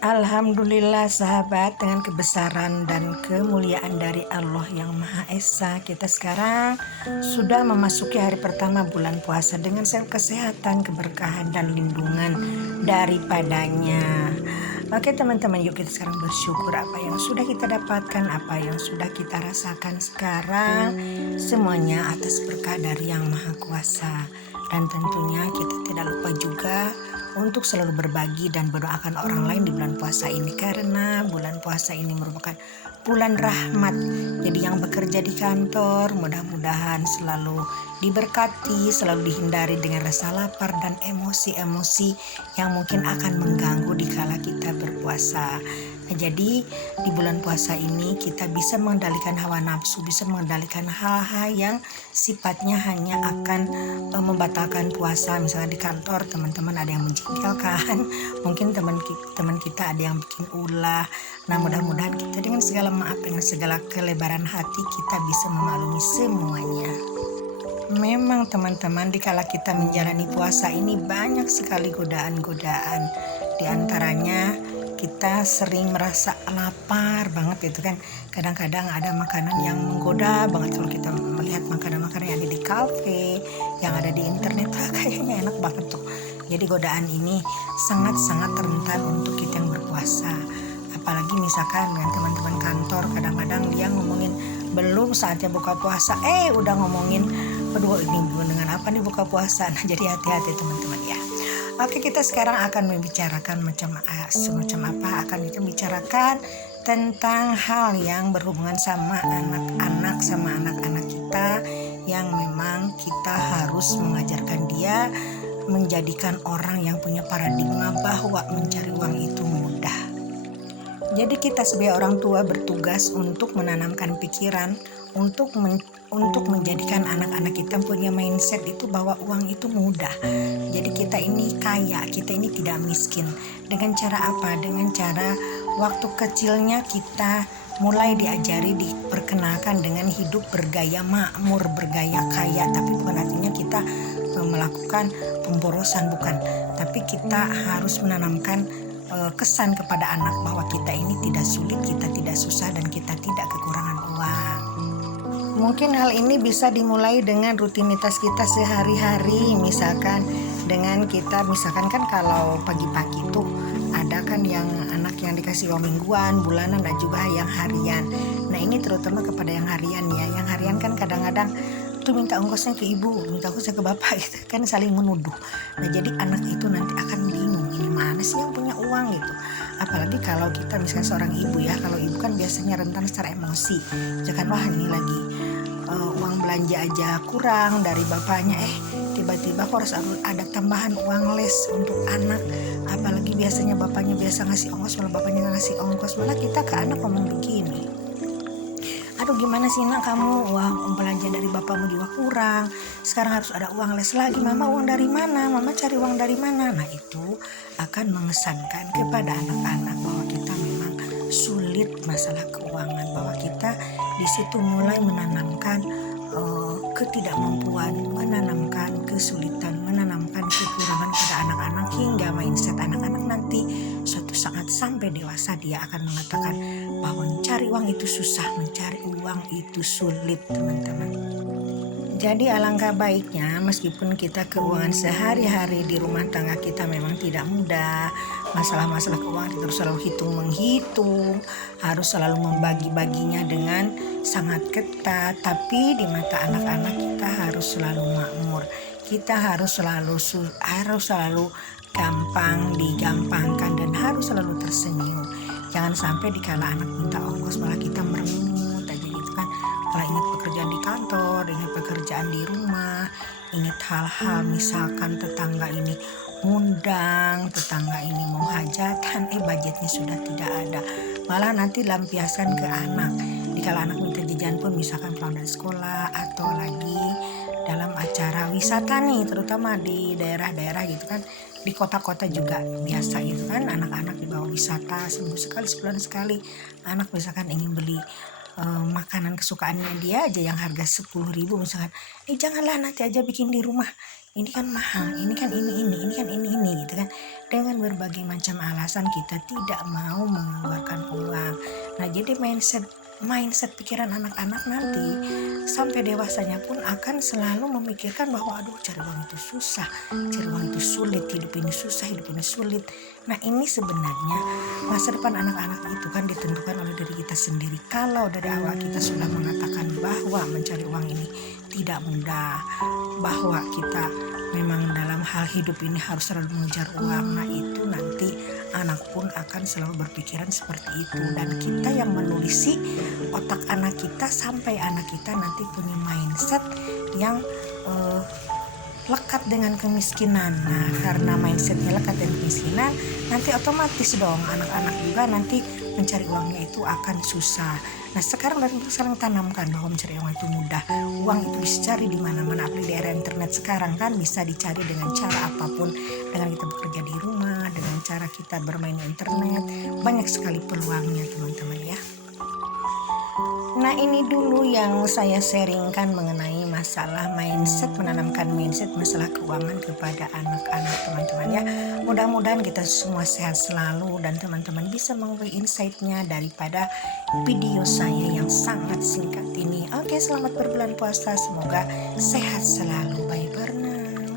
Alhamdulillah sahabat, dengan kebesaran dan kemuliaan dari Allah yang Maha Esa, kita sekarang sudah memasuki hari pertama bulan puasa dengan kesehatan, keberkahan dan lindungan daripadanya. Oke teman-teman, yuk kita sekarang bersyukur apa yang sudah kita dapatkan, apa yang sudah kita rasakan sekarang, semuanya atas berkah dari yang Maha Kuasa. Dan tentunya kita tidak lupa juga untuk selalu berbagi dan mendoakan orang lain di bulan puasa ini, karena bulan puasa ini merupakan bulan rahmat. Jadi yang bekerja di kantor mudah-mudahan selalu diberkati, selalu dihindari dengan rasa lapar dan emosi-emosi yang mungkin akan mengganggu di kala kita berpuasa. Nah, jadi di bulan puasa ini kita bisa mengendalikan hawa nafsu, bisa mengendalikan hal-hal yang sifatnya hanya akan membatalkan puasa. Misalnya di kantor teman-teman ada yang menjengkelkan, mungkin teman kita ada yang bikin ulah. Nah, mudah-mudahan kita dengan segala maaf, dengan segala kelebaran hati, kita bisa memaklumi semuanya. Memang teman-teman, dikala kita menjalani puasa ini banyak sekali godaan-godaan. Di antaranya kita sering merasa lapar banget itu kan. Kadang-kadang ada makanan yang menggoda banget kalau kita melihat makanan-makanan yang ada di kafe, yang ada di internet, kayaknya enak banget tuh. Jadi godaan ini sangat-sangat rentan untuk kita yang berpuasa. Apalagi misalkan dengan teman-teman kantor, kadang-kadang dia ngomongin belum saatnya buka puasa, udah ngomongin, aduh ini dengan apa nih buka puasa. Nah, jadi hati-hati teman-teman ya. Oke, kita sekarang akan membicarakan semacam apa, akan kita bicarakan tentang hal yang berhubungan sama anak-anak kita, yang memang kita harus mengajarkan dia menjadikan orang yang punya paradigma bahwa mencari uang itu mudah. Jadi kita sebagai orang tua bertugas untuk menanamkan pikiran, untuk menjadikan anak-anak kita punya mindset itu bahwa uang itu mudah. Jadi kita ini kaya, kita ini tidak miskin. Dengan cara apa? Dengan cara waktu kecilnya kita mulai diajari, diperkenalkan dengan hidup bergaya makmur, bergaya kaya. Tapi bukan artinya kita melakukan pemborosan, bukan. Tapi kita harus menanamkan kesan kepada anak bahwa kita ini tidak sulit, kita tidak susah, dan kita tidak kekurangan uang. Mungkin hal ini bisa dimulai dengan rutinitas kita sehari-hari, misalkan dengan kita, misalkan kan kalau pagi-pagi tuh ada kan yang anak yang dikasih uang mingguan, bulanan, dan juga yang harian. Nah, ini terutama kepada yang harian ya. Yang harian kan kadang-kadang tuh minta ongkosnya ke ibu, minta ongkosnya ke bapak gitu kan, saling menuduh. Nah, jadi anak itu nanti akan bingung, ini mana sih yang punya uang gitu. Apalagi kalau kita misalnya seorang ibu ya, kalau ibu kan biasanya rentan secara emosi. Jangan wah ini lagi uang belanja aja kurang dari bapaknya, tiba-tiba kok harus ada tambahan uang les untuk anak. Apalagi biasanya bapaknya biasa ngasih ongkos, malah bapaknya nggak ngasih ongkos, malah kita ke anak ngomong begini, aduh gimana sih nak, kamu uang belanja dari bapakmu juga kurang, sekarang harus ada uang les lagi, mama uang dari mana, mama cari uang dari mana. Nah, itu akan mengesankan kepada anak-anak bahwa kita memang sulit masalah keuangan, bahwa kita di situ mulai menanamkan ketidakmampuan, menanamkan kesulitan, menanamkan kekurangan pada anak-anak, hingga mindset anak-anak nanti suatu saat sampai dewasa dia akan mengatakan bahwa mencari uang itu susah, mencari uang itu sulit, teman-teman. Jadi alangkah baiknya, meskipun kita keuangan sehari-hari di rumah tangga kita memang tidak mudah, masalah-masalah keuangan kita harus selalu hitung-menghitung, harus selalu membagi-baginya dengan sangat ketat. Tapi di mata anak-anak kita harus selalu makmur, kita harus selalu gampang digampangkan, dan harus selalu tersenyum. Jangan sampai dikala anak minta ongkos malah kita merengut aja gitu kan. Malah ingat pekerjaan di kantor, ingat pekerjaan di rumah, ingat hal-hal misalkan tetangga ini ngundang, tetangga ini mau hajatan, budgetnya sudah tidak ada. Malah nanti lampiaskan ke anak. Dikala anak minta jajan pun, misalkan pulang dari sekolah atau lagi dalam acara wisata nih, terutama di daerah-daerah gitu kan, di kota-kota juga biasa gitu kan, anak-anak dibawa wisata seminggu sekali, sebulan sekali, anak misalkan ingin beli makanan kesukaannya dia aja yang harga 10.000 misalkan, janganlah nanti aja bikin di rumah, ini kan mahal, ini kan ini kan ini gitu kan. Dengan berbagai macam alasan kita tidak mau mengeluarkan uang. Nah, jadi mindset pikiran anak-anak nanti sampai dewasanya pun akan selalu memikirkan bahwa aduh, cari uang itu susah, cari uang itu sulit, hidup ini susah, hidup ini sulit. Nah, ini sebenarnya masa depan anak-anak itu kan ditentukan oleh diri kita sendiri. Kalau dari awal kita sudah mengatakan bahwa mencari uang ini tidak mudah, bahwa kita memang dalam hal hidup ini harus selalu mengejar uang, nah itu nanti anak pun akan selalu berpikiran seperti itu. Dan kita yang menulisi otak anak kita sampai anak kita nanti punya mindset yang lekat dengan kemiskinan. Nah, karena mindsetnya lekat dengan kemiskinan, nanti otomatis dong anak-anak juga nanti mencari uangnya itu akan susah. Nah, sekarang tanamkan bahwa mencari uang itu mudah. Uang itu bisa cari di mana-mana, apalagi di era internet sekarang kan bisa dicari dengan cara apapun. Dengan kita bekerja di rumah, dengan cara kita bermain internet, banyak sekali peluangnya teman-teman ya. Nah, ini dulu yang saya sharingkan mengenai masalah mindset, menanamkan mindset masalah keuangan kepada anak-anak teman-teman ya. Mudah-mudahan kita semua sehat selalu dan teman-teman bisa mengambil insight-nya daripada video saya yang sangat singkat ini. Oke, selamat berbulan puasa, semoga sehat selalu. Bye for now.